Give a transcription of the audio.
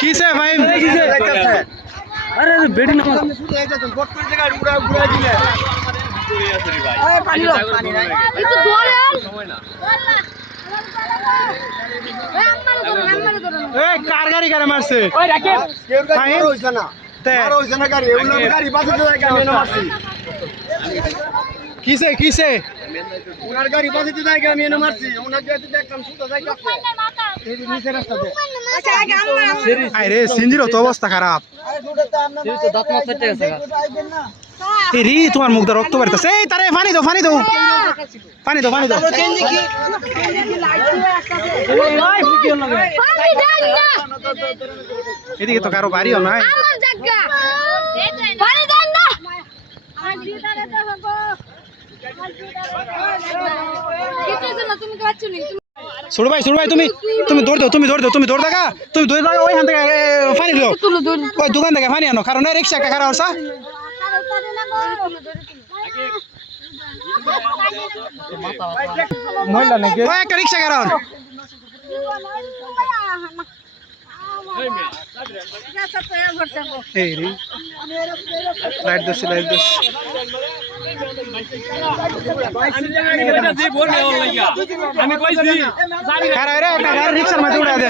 কিসে ভাই? আরে আরে বেডি না। একটু ধরেন এই আম্মারে ধরেন আম্মারে এই কার গাড়ি কারে মারছে? ওই রাকেব ভাই তে। কিসে কিসে? ওনার গাড়ি বাঁচাতে জায়গা আমি এনে মারছি। ওনার গাড়ি দেখলাম সুতা জায়গা আছে এই যে নিচের রাস্তাতে আরে সিঞ্জিরও তো অবস্থা খারাপ। রি, তোমার মুখ দিয়ে রক্ত বেরোতেছে। এই, তারে, পানি দাও পানি দাও। পানি দাও পানি দাও। এদিকে তো কারও বাড়িও নাই। তুমি ছোট ভাই ছোট ভাই তুমি তুমি দৌড় দাও তুমি দৌড় দাও তুমি দৌড় দেখা তুমি দৌড় দেখা ওইখান থেকে পানি দাও ওই দোকান থেকে পানি আনো কারণ রিক্সা একটা খারাপ ওই একটা রিক্সা রে। লাইট দোষ লাইট দোষ আমি কইছি খারাপ রে একটা রিক্সার মধ্যে উড়া দে